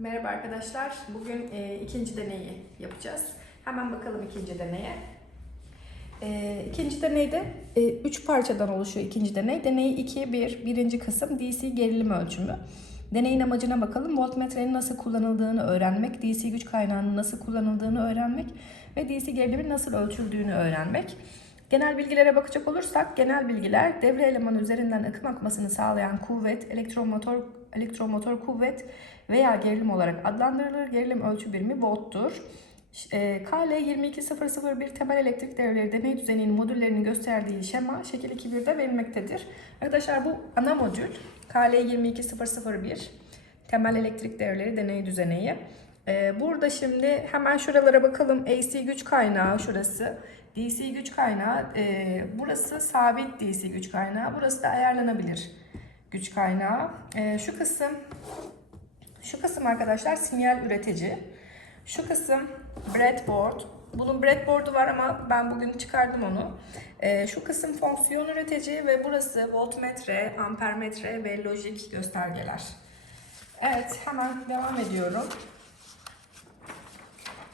Merhaba arkadaşlar. Bugün e, ikinci deneyi yapacağız. Hemen bakalım ikinci deneye. E, ikinci deneyde 3 parçadan oluşuyor ikinci deney. Deney 2, 1, birinci kısım DC gerilim ölçümü. Deneyin amacına bakalım. Voltmetrenin nasıl kullanıldığını öğrenmek, DC güç kaynağının nasıl kullanıldığını öğrenmek ve DC gerilimin nasıl ölçüldüğünü öğrenmek. Genel bilgilere bakacak olursak, genel bilgiler devre elemanı üzerinden akım akmasını sağlayan kuvvet, elektromotor elektromotor kuvvet veya gerilim olarak adlandırılır. Gerilim ölçü birimi volttur. E, KL 22001 temel elektrik devreleri deney düzeninin modüllerinin gösterdiği şema şekil 2.1'de verilmektedir. Arkadaşlar bu ana modül KL 22001 temel elektrik devreleri deney düzeneyi. E, burada şimdi hemen şuralara bakalım. AC güç kaynağı şurası. DC güç kaynağı. E, burası sabit DC güç kaynağı. Burası da ayarlanabilir güç kaynağı. E, şu kısım şu kısım arkadaşlar sinyal üretici. Şu kısım breadboard. Bunun breadboard'u var ama ben bugün çıkardım onu. Ee, şu kısım fonksiyon üretici ve burası voltmetre, ampermetre ve lojik göstergeler. Evet hemen devam ediyorum.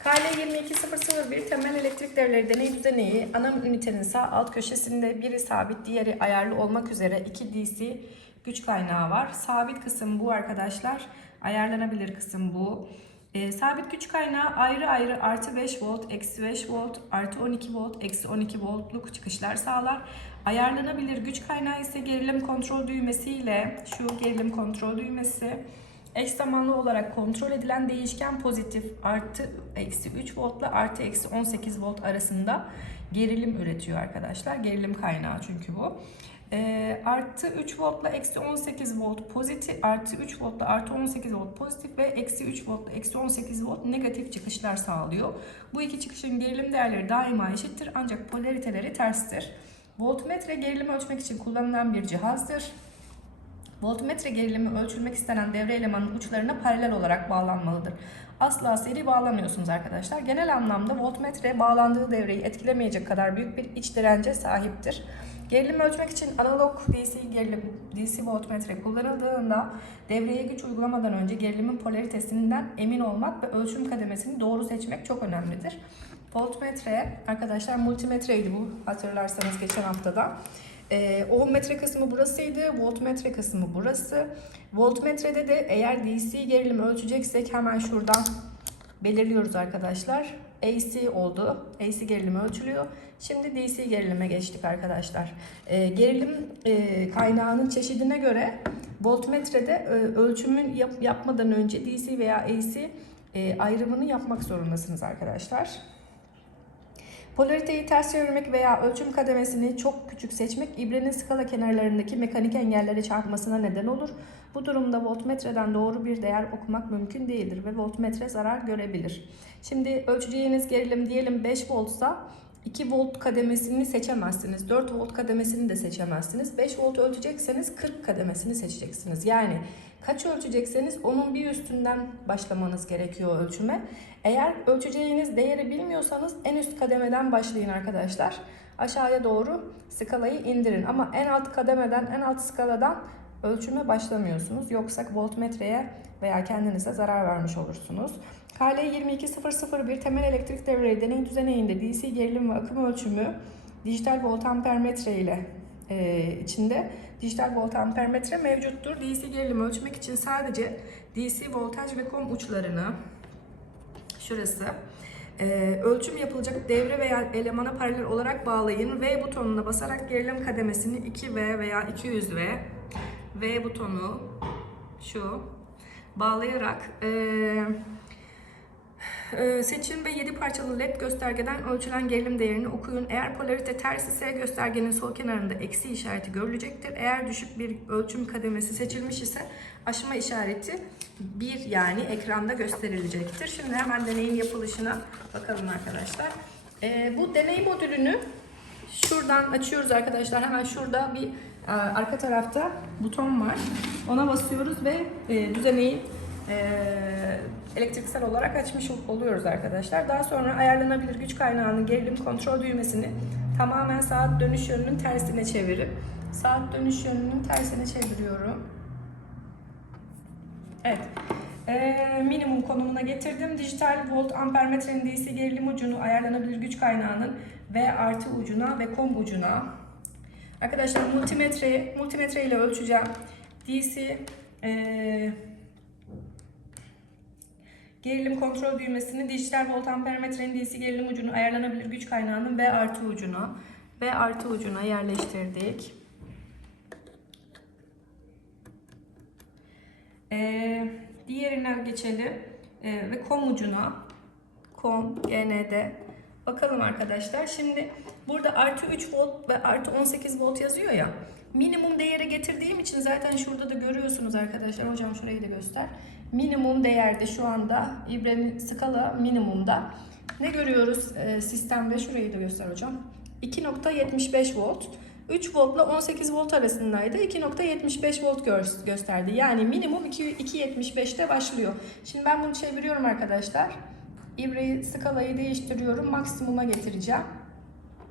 KL22001 temel elektrik devreleri deney düzeneyi ana ünitenin sağ alt köşesinde biri sabit diğeri ayarlı olmak üzere iki DC güç kaynağı var. Sabit kısım bu arkadaşlar. Ayarlanabilir kısım bu. E, sabit güç kaynağı ayrı ayrı artı 5 volt, eksi 5 volt, artı 12 volt, eksi 12 voltluk çıkışlar sağlar. Ayarlanabilir güç kaynağı ise gerilim kontrol düğmesi ile şu gerilim kontrol düğmesi eş zamanlı olarak kontrol edilen değişken pozitif artı eksi 3 voltla artı eksi 18 volt arasında gerilim üretiyor arkadaşlar. Gerilim kaynağı çünkü bu. E, artı 3 voltla eksi 18 volt pozitif, artı 3 voltla artı 18 volt pozitif ve eksi 3 voltla eksi 18 volt negatif çıkışlar sağlıyor. Bu iki çıkışın gerilim değerleri daima eşittir ancak polariteleri terstir. Voltmetre gerilim ölçmek için kullanılan bir cihazdır. Voltmetre gerilimi ölçülmek istenen devre elemanının uçlarına paralel olarak bağlanmalıdır. Asla seri bağlamıyorsunuz arkadaşlar. Genel anlamda voltmetre bağlandığı devreyi etkilemeyecek kadar büyük bir iç dirence sahiptir. Gerilim ölçmek için analog DC gerilim DC voltmetre kullanıldığında devreye güç uygulamadan önce gerilimin polaritesinden emin olmak ve ölçüm kademesini doğru seçmek çok önemlidir. Voltmetre arkadaşlar multimetreydi bu hatırlarsanız geçen haftada. E, ohm metre kısmı burasıydı, voltmetre kısmı burası. Voltmetrede de eğer DC gerilim ölçeceksek hemen şuradan belirliyoruz arkadaşlar. AC oldu. AC gerilimi ölçülüyor. Şimdi DC gerilime geçtik arkadaşlar. E, gerilim e, kaynağının çeşidine göre voltmetrede e, ölçümün yap, yapmadan önce DC veya AC e, ayrımını yapmak zorundasınız arkadaşlar. Polariteyi ters çevirmek veya ölçüm kademesini çok küçük seçmek ibrenin skala kenarlarındaki mekanik engellere çarpmasına neden olur. Bu durumda voltmetreden doğru bir değer okumak mümkün değildir ve voltmetre zarar görebilir. Şimdi ölçeceğiniz gerilim diyelim 5 voltsa 2 volt kademesini seçemezsiniz. 4 volt kademesini de seçemezsiniz. 5 volt ölçecekseniz 40 kademesini seçeceksiniz. Yani kaç ölçecekseniz onun bir üstünden başlamanız gerekiyor ölçüme. Eğer ölçeceğiniz değeri bilmiyorsanız en üst kademeden başlayın arkadaşlar. Aşağıya doğru skalayı indirin ama en alt kademeden en alt skaladan ölçüme başlamıyorsunuz. Yoksa voltmetreye veya kendinize zarar vermiş olursunuz. KL 22001 temel elektrik devreleri deney düzeneyinde DC gerilim ve akım ölçümü dijital voltampermetre ile e, içinde dijital voltampermetre mevcuttur. DC gerilim ölçmek için sadece DC voltaj ve kom uçlarını şurası e, ölçüm yapılacak devre veya elemana paralel olarak bağlayın. V butonuna basarak gerilim kademesini 2V veya 200V V butonu şu bağlayarak eee ee, seçin ve 7 parçalı led göstergeden ölçülen gerilim değerini okuyun. Eğer polarite ters ise göstergenin sol kenarında eksi işareti görülecektir. Eğer düşük bir ölçüm kademesi seçilmiş ise aşma işareti 1 yani ekranda gösterilecektir. Şimdi hemen deneyin yapılışına bakalım arkadaşlar. Ee, bu deney modülünü şuradan açıyoruz arkadaşlar. Hemen şurada bir e, arka tarafta buton var. Ona basıyoruz ve e, düzeneyi e, elektriksel olarak açmış oluyoruz arkadaşlar. Daha sonra ayarlanabilir güç kaynağının gerilim kontrol düğmesini tamamen saat dönüş yönünün tersine çevirip saat dönüş yönünün tersine çeviriyorum. Evet. e, minimum konumuna getirdim. Dijital volt ampermetrenin DC gerilim ucunu ayarlanabilir güç kaynağının V artı ucuna ve kom ucuna. Arkadaşlar multimetre, multimetre ile ölçeceğim. DC e, gerilim kontrol düğmesini dijital volt ampermetrenin DC gerilim ucunu ayarlanabilir güç kaynağının V artı ucuna V artı ucuna yerleştirdik. Ee, diğerine geçelim. Ee, ve kom ucuna kom GND bakalım arkadaşlar. Şimdi burada artı 3 volt ve artı 18 volt yazıyor ya. Minimum değere getirdiğim için zaten şurada da görüyorsunuz arkadaşlar. Hocam şurayı da göster. Minimum değerde şu anda ibrenin skala minimumda. Ne görüyoruz e, sistemde? Şurayı da göster hocam. 2.75 volt. 3 voltla 18 volt arasındaydı. 2.75 volt gö- gösterdi. Yani minimum 2 2.75'te başlıyor. Şimdi ben bunu çeviriyorum arkadaşlar. İbreyi skalayı değiştiriyorum. Maksimuma getireceğim.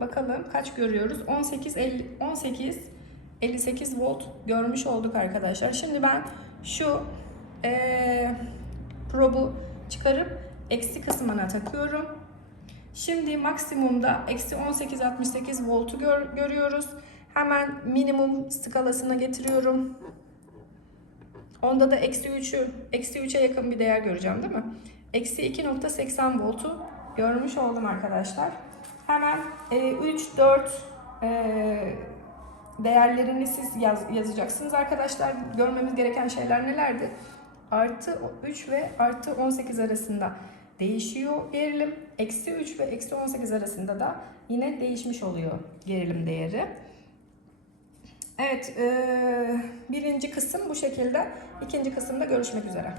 Bakalım kaç görüyoruz? 18 50 18 58 volt görmüş olduk arkadaşlar. Şimdi ben şu eee probu çıkarıp eksi kısmına takıyorum. Şimdi maksimumda eksi 18-68 voltu gör- görüyoruz. Hemen minimum skalasına getiriyorum. Onda da eksi 3'ü, eksi 3'e yakın bir değer göreceğim değil mi? Eksi 2.80 voltu görmüş oldum arkadaşlar. Hemen e, 3, 4 e, değerlerini siz yaz, yazacaksınız arkadaşlar. Görmemiz gereken şeyler nelerdi? Artı 3 ve artı 18 arasında değişiyor gerilim. Eksi 3 ve eksi 18 arasında da yine değişmiş oluyor gerilim değeri. Evet, e, birinci kısım bu şekilde. İkinci kısımda görüşmek üzere.